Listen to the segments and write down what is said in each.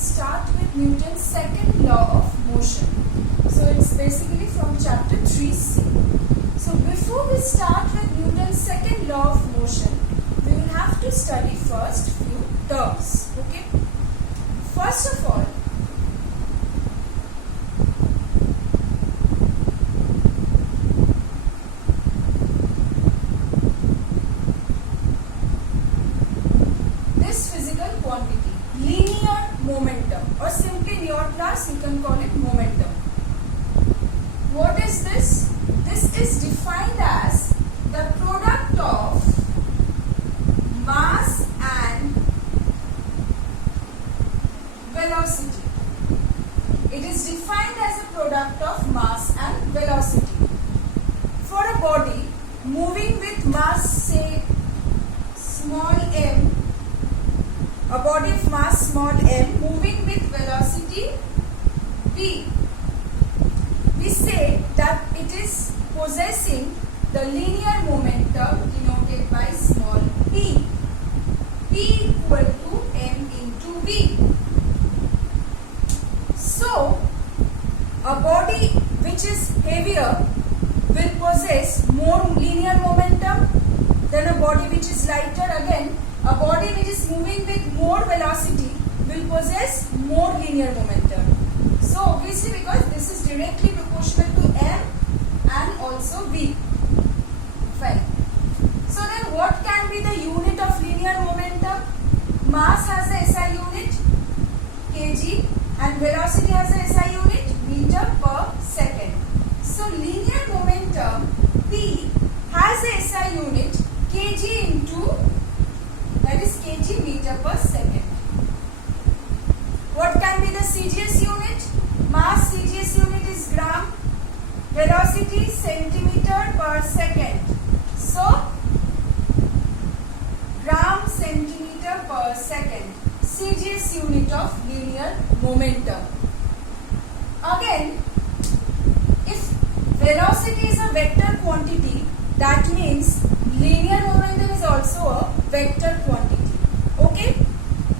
start with Newton's second law of motion. So it's basically from chapter 3c. So before we start with Newton's second law of motion, we will have to study first few terms. Okay. First of all, this physical quantity, linear momentum, or simply in your class you can call it momentum. What is this? This is defined as the product of mass and velocity. It is defined as a product of mass and velocity. For a body moving with mass, say small m, a body of mass small m moving with velocity v, we say that it is possessing the linear momentum denoted by small p. P equal to m into v. So, a body which is heavier will possess more linear momentum than a body which is lighter. Again, a body which is moving with more velocity will possess more linear momentum. So, obviously because this is directly proportional to m and also v. Fine. So then what can be the unit of linear momentum? Mass has a SI unit, kg, and velocity has a SI unit, meter per second. So linear momentum P has a SI unit, kg into, that is kg meter per second. What can be the CGS unit? Mass CGS unit is gram, velocity centimeter per second. So, gram centimeter per second, CGS unit of linear momentum. Again, if velocity is a vector quantity, that means linear momentum is also a vector quantity. Okay?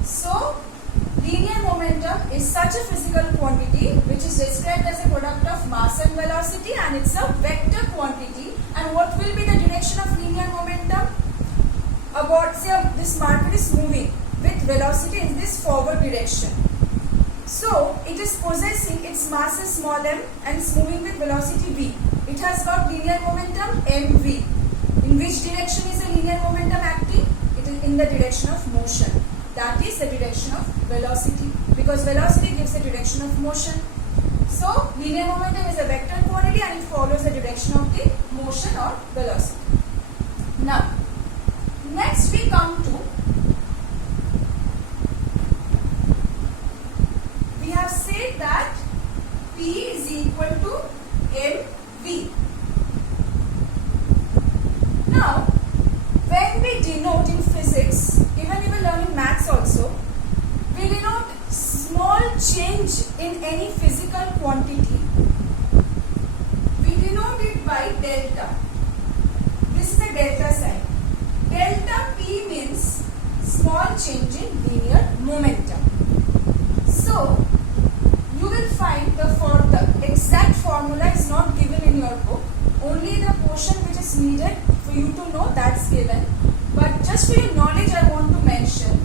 So, linear momentum is such a physical quantity which is described as a product of mass and velocity, and it's a vector quantity. And what will be the direction of linear momentum? About, say, this marker is moving with velocity in this forward direction. So, it is possessing its mass is small m and it's moving with velocity v. It has got linear momentum mv. In which direction is the linear momentum acting? It is in the direction of motion. That is the direction of velocity, because velocity gives the direction of motion. So, linear momentum is a vector quantity and it follows the direction of the motion or velocity. Now, next we come to, we have said that P is equal to mv. Now, when we denote in physics, even you will learn in maths also, we denote small change in any physical quantity. We denote it by delta. This is the delta sign. Delta P means small change in linear momentum. So, you will find the exact formula is not given in your book. Only the portion which is needed for you to know, that's given. But just for your knowledge, I want to mention,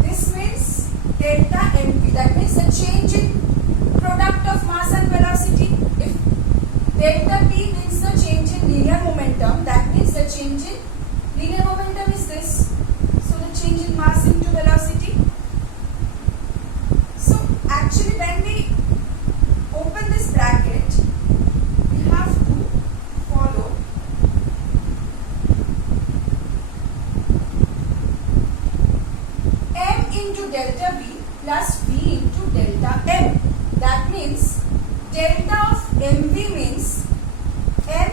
this means delta mv. That means the change in product of mass and velocity. If delta p means the change in linear momentum, that means the change in linear momentum is this. So the change in mass into velocity. So actually when we open this bracket, we have to follow m into delta v plus v into delta m. That means delta of mv means m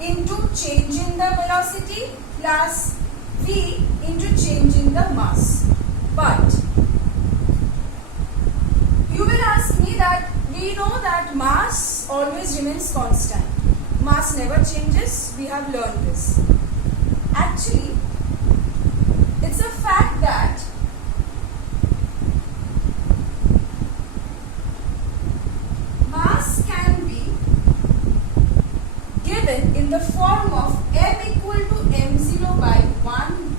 into change in the velocity plus v into change in the mass. But you will ask me that we know that mass always remains constant. Mass never changes. We have learned this. Actually, in the form of m equal to m0 by 1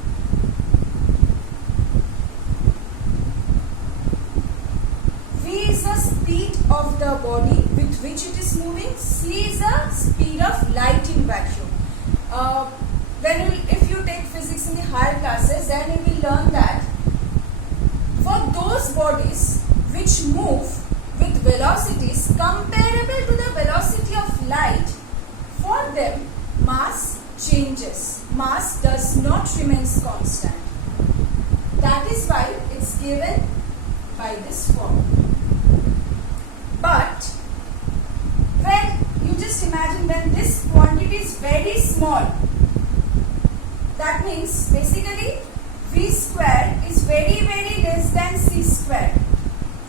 v is the speed of the body with which it is moving, c is the speed of light in vacuum. If you take physics in the higher classes, then you will learn that for those bodies which move with velocities comparable to the velocity of light, for them mass changes. Mass does not remain constant. That is why it's given by this form. But when you just imagine when this quantity is very small, that means basically v square is very less than c square.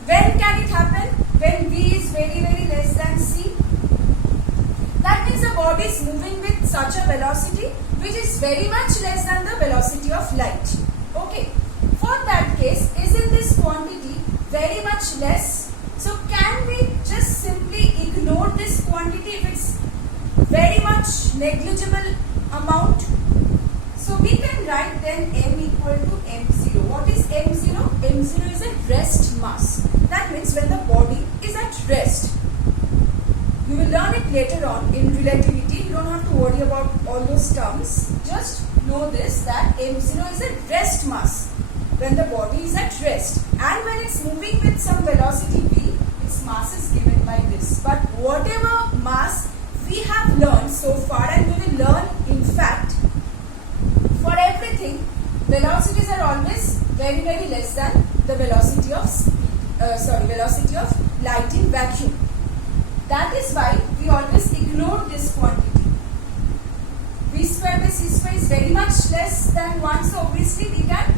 When can it happen? When v is very less than c. That means the body is moving with such a velocity which is very much less than the velocity of light. Okay. For that case, isn't this quantity very much less? So can we just simply ignore this quantity if it's very much negligible amount? So we can write then m equal to m0. What is m0? m0 is a rest mass. That means when the body is at rest. You will learn it later on in relativity. You don't have to worry about all those terms. Just know this, that m0 is a rest mass when the body is at rest. And when it's moving with some velocity v, its mass is given by this. But whatever mass we have learned so far, and we will learn in fact, for everything, velocities are always very less than the velocity of velocity of light in vacuum. That is why we always ignore this quantity. V square by c square is very much less than 1, so obviously we can,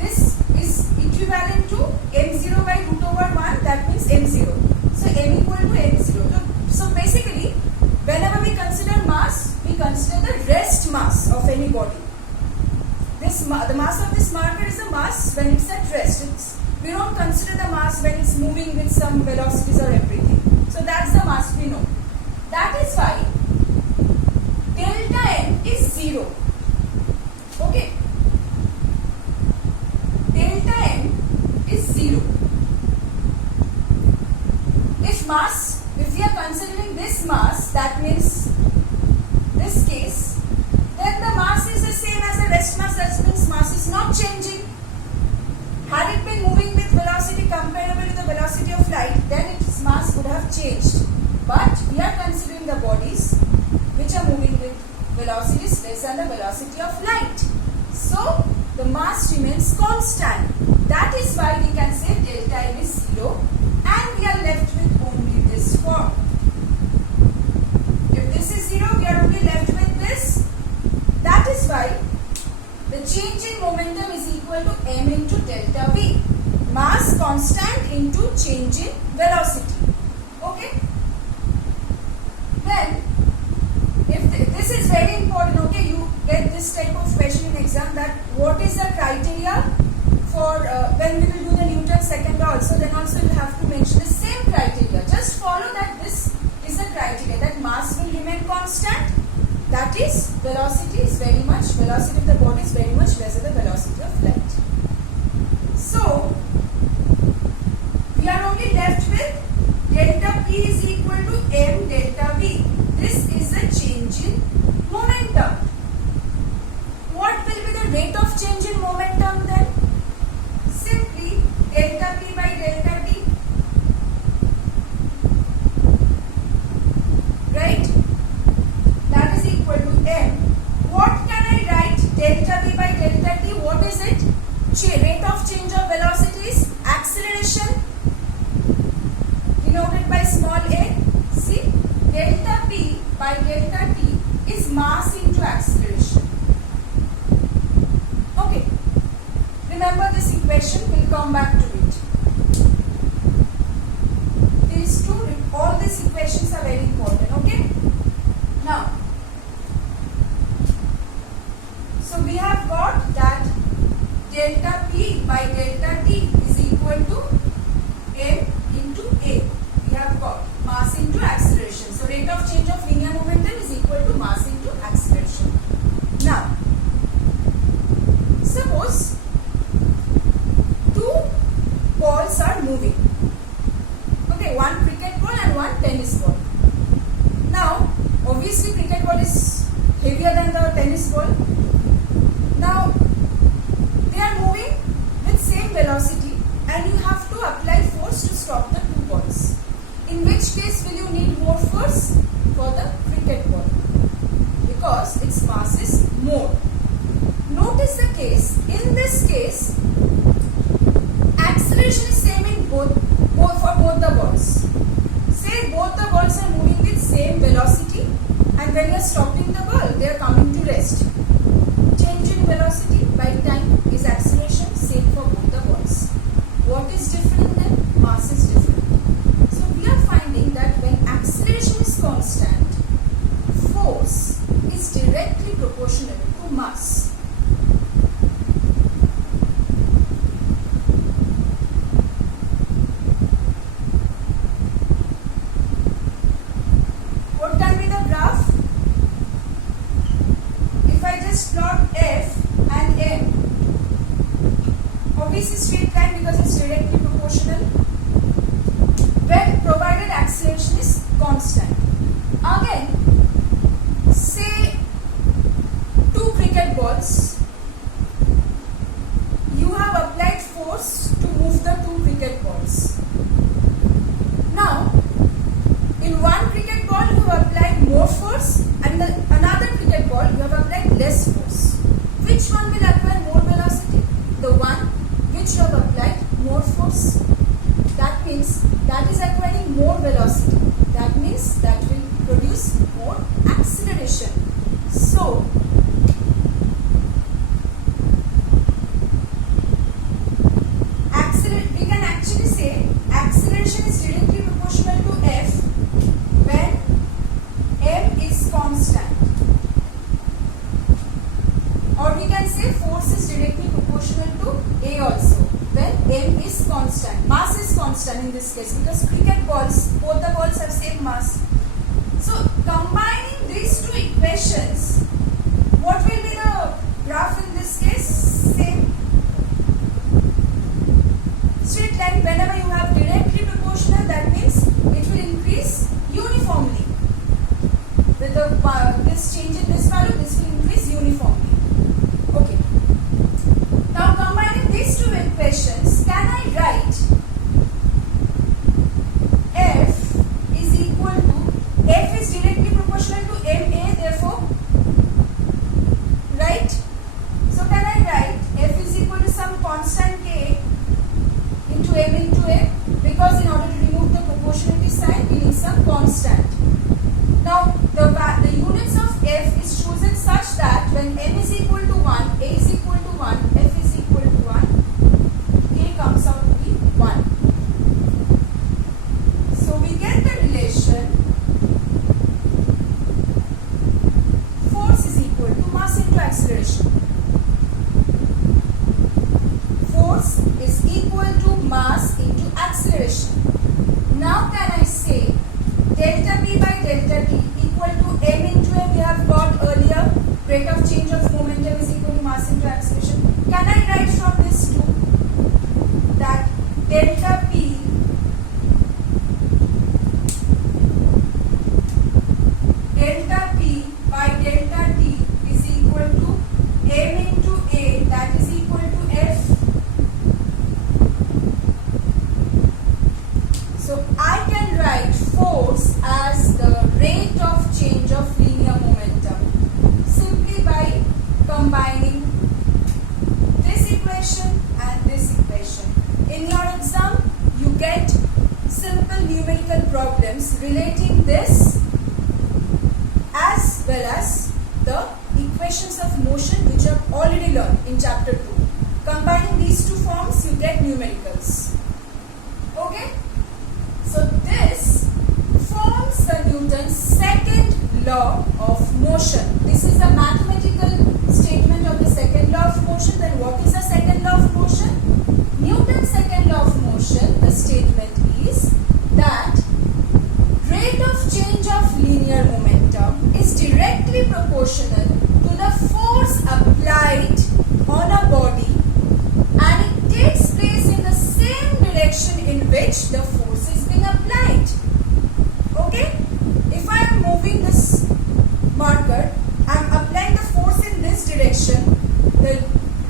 this is equivalent to m0 by root over 1, that means m0. So m equal to m0. So basically, whenever we consider mass, we consider the rest mass of any body. The mass of this marker is the mass when it's at rest. We don't consider the mass when it's moving with some velocities or everything. So that's the mass we know. That is why delta n is 0. Okay. Delta n is 0. If we are considering this mass, that means this case, then the mass is the same as the rest mass. That means mass is not changing. Had it been moving with velocity comparable to the velocity of light, then its mass would have changed. But we are considering the bodies which are moving with velocities less than the velocity of light. So the mass remains constant. That is why we can say delta n is 0, and we are left with only this form. If this is 0, we are only left with this. That is why the change in momentum is equal to m into delta v. Mass constant into change in velocity. Okay? Then, if this is very important, okay, you get this type of question in exam, that what is the criteria for when we will do the Newton's second law also, then also you have to mention the same criteria. Just follow that this is the criteria, that mass will remain constant. That is, velocity of the body is very much less than the velocity of light. So, we are only left with delta p is equal to m delta v. This is the change in momentum. What will be the rate of change in momentum then? Simply delta p by delta t. Right? That is equal to m. What can I write? Delta v by delta t. What is it? Rate of change of velocity is acceleration, denoted by small a. See, delta p by delta t is mass into acceleration. Okay. Remember this equation. We'll come back to it. These two, all these equations are very important. Okay. Now, so we have got that delta p by delta t is equal to m into a. We have got mass into acceleration. So rate of change of linear momentum is is equal to mass into acceleration. Now, suppose two balls are moving. Okay, one cricket ball and one tennis ball. Now, obviously cricket ball is heavier than the tennis ball. Now, they are moving with same velocity and you have to apply force to stop the two balls. In which case will you need more force? For the cricket ball, because its mass is more. Notice the case. In this case, acceleration is same in for both the balls. Say both the balls are moving with same velocity, and when you are stopping the ball, they are coming to rest. Change in velocity by time is acceleration, same for both the balls. What is different then? Mass is different. So we are finding that when acceleration is constant, force is directly proportional to mass. What can be the graph? If I just plot F and M, obviously straight line because it's directly proportional, when provided acceleration is constant. Again, say two cricket balls, you have applied force to move the two cricket balls. Now, in one cricket ball you have applied more force and another cricket ball you have applied less force. Which one will acquire more velocity? The one which you have applied more force. That means that is acquiring more velocity. That means that will produce more acceleration. So, we can actually say acceleration is directly proportional to F when M is constant. Or we can say force is directly proportional to A also when M is constant. Mass is constant in this case because cricket balls, both the balls have same mass. So combining these two equations, what will be the graph in this case? Same. Straight line, whenever you have directly proportional, that means it will increase uniformly. With this change in this value, this will increase uniformly. Okay. Now combining these two equations, can I write F is equal to, F is directly proportional to MA, therefore, right? So can I write F is equal to some constant K into M into A, because in order to remove the proportionality sign, we need some constant. Now the units of F is chosen such that when M is equal to 1, A is equal to 1, F is equal to 1, K comes out to be 1. So we get the relation force is equal to mass into acceleration. Force is equal to mass into acceleration. Now can I say delta P by delta T equal to M into A, we have got earlier, rate of change of momentum is equal to mass into acceleration. Can I write from this too that delta P by delta T is equal to M into A, that is equal to F. So I can write force as the rate of change of linear momentum simply by combining this equation and this equation. In your exam, you get simple numerical problems relating this as well as the equations of motion which you have already learned in chapter 2. Combining these two forms, you get numericals. Okay? So this forms the Newton's second law of motion. This is the mathematical statement of the second law of motion. Then what is the second law of motion? Newton's second law of motion, the statement is that rate of change of linear momentum is which the force is being applied. Okay? If I am moving this marker, I am applying the force in this direction, the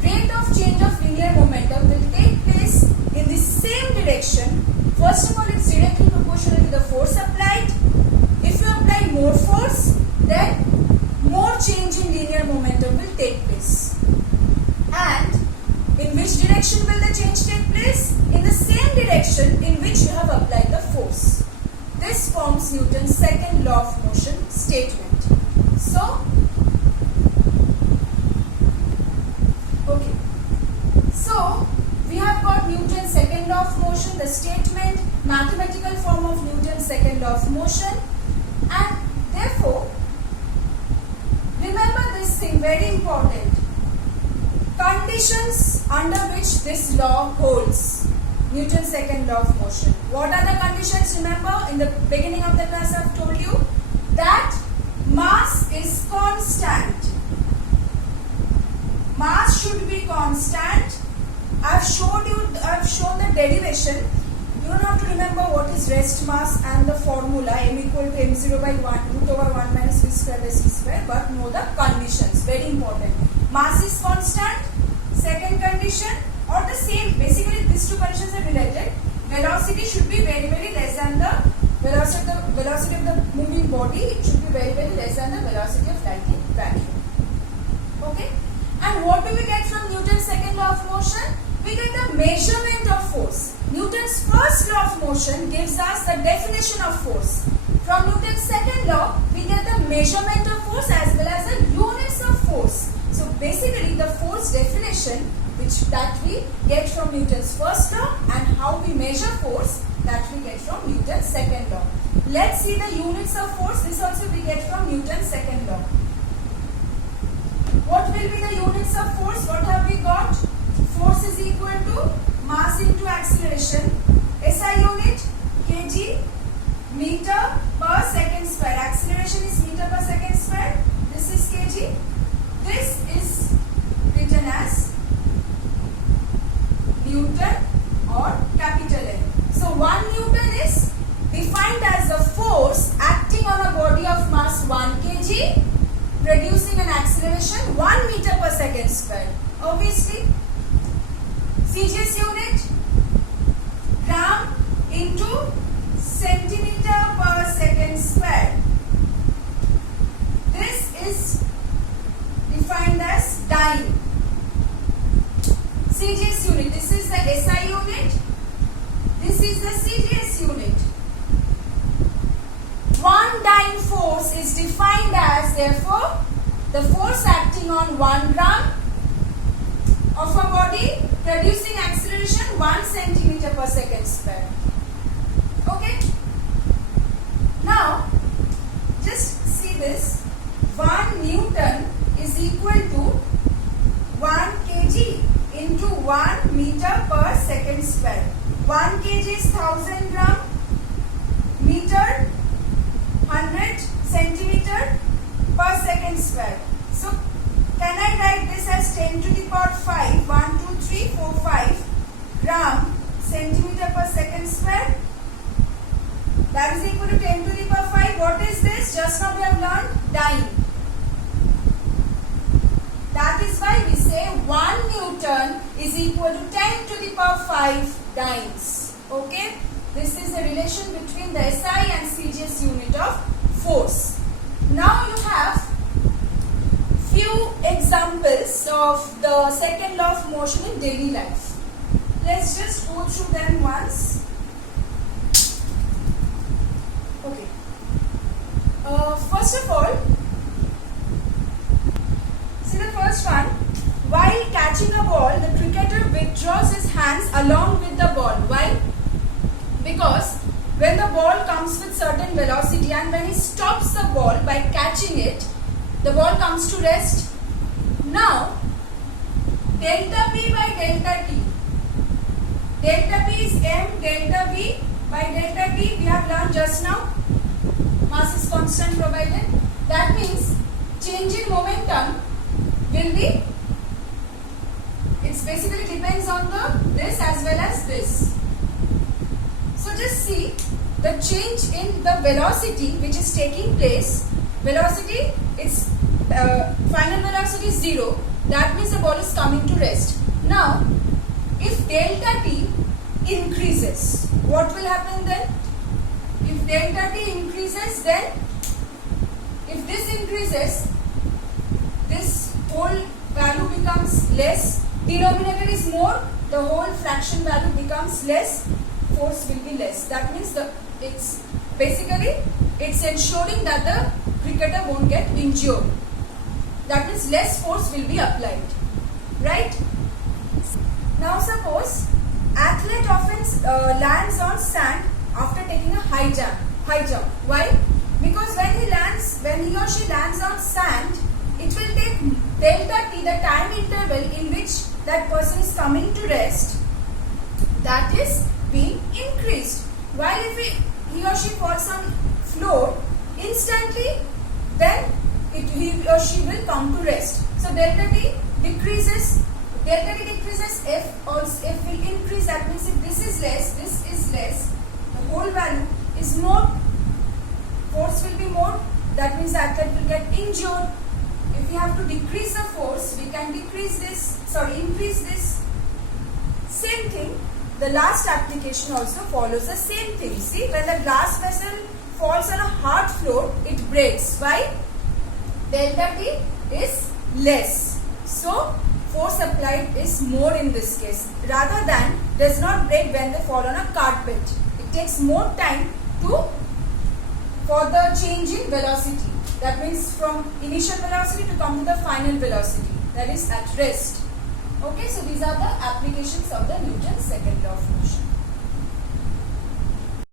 rate of change of linear momentum will take place in the same direction. First of all, it's directly proportional to the force applied. If you apply more force, then more change in linear momentum will take place. And in which direction will the change take place? In the same direction in which you have applied the force. This forms Newton's second law of motion statement. So, okay. So, we have got Newton's second law of motion, the statement, mathematical form of Newton's second law of motion, and therefore, remember this thing, very important. Conditions under which this law holds. Newton's second law of motion. What are the conditions? Remember, in the beginning of the class I have told you that mass is constant. Mass should be constant. I have shown the derivation. You don't have to remember what is rest mass and the formula m equal to m0 by 1 root over 1 minus v square by c square, but know the conditions. Very important. Mass is constant. Second condition, or the same, basically these two conditions are related. Velocity should be very, very less than the velocity of the moving body. It should be very, very less than the velocity of light in vacuum. Okay? And what do we get from Newton's second law of motion? We get the measurement of force. Newton's first law of motion gives us the definition of force. From Newton's second law, we get the measurement of force as well as the units of force. So basically the force definition that we get from Newton's first law and how we measure force that we get from Newton's second law. Let's see the units of force. This also we get from Newton's second law. What will be the units of force? What have we got? Force is equal to mass into acceleration. SI unit kg meter per second square. Acceleration is meter per second square. This is kg. This is written as Newton or capital N. So 1 Newton is defined as the force acting on a body of mass 1 kg producing an acceleration 1 meter per second square. Obviously, CGS unit gram into centimeter per second square. This is defined as dyne. CGS unit, this is the SI unit, this is the CGS unit. One dyne force is defined as, therefore, the force acting on 1 gram of a body producing acceleration 1 centimeter per second square. Okay? Now, just see this. 1 Newton is equal to 1 kg into 1 meter per second square. 1 kg is 1000 gram, meter 100 centimeter per second square. So, can I write this as 10 to the power 5, 1, 2, 3, 4, 5 gram centimeter per second square? That is equal to 10 to the power 5. What is this? Just now we have learned dyne. That is why we say 1 Newton is equal to 10 to the power 5 dynes. Okay? This is the relation between the SI and CGS unit of force. Now you have few examples of the second law of motion in daily life. Let's just go through them once. Okay. First of all, see the first one. While catching a ball, the cricketer withdraws his hands along with the ball. Why? Because when the ball comes with certain velocity and when he stops the ball by catching it, the ball comes to rest. Now, delta P by delta T. Delta P is M delta V by delta T. We have learned just now. Mass is constant provided. That means change in momentum will be, it basically depends on this as well as this. So just see the change in the velocity which is taking place. Velocity, its final velocity is 0. That means the ball is coming to rest. Now, if delta t increases, what will happen then? If delta t increases, then if this increases, this whole value becomes less. Denominator is more, the whole fraction value becomes less, force will be less. That means it's ensuring that the cricketer won't get injured. That means less force will be applied, right? Now suppose athlete often lands on sand after taking a high jump. Why? Because when he or she lands on sand, it will take delta t, the time interval in which that person is coming to rest, that is being increased. While if he or she falls on floor, instantly then he or she will come to rest. So delta t decreases, f will increase. That means if this is less, the whole value is more, force will be more. That means the athlete will get injured. If we have to decrease the force, we can increase this. Same thing, the last application also follows the same thing. See, when the glass vessel falls on a hard floor, it breaks. Why? Delta t is less. So, force applied is more in this case. Rather than does not break when they fall on a carpet. It takes more time for the change in velocity. That means from initial velocity to come to the final velocity. That is at rest. Okay, so these are the applications of the Newton's second law of motion.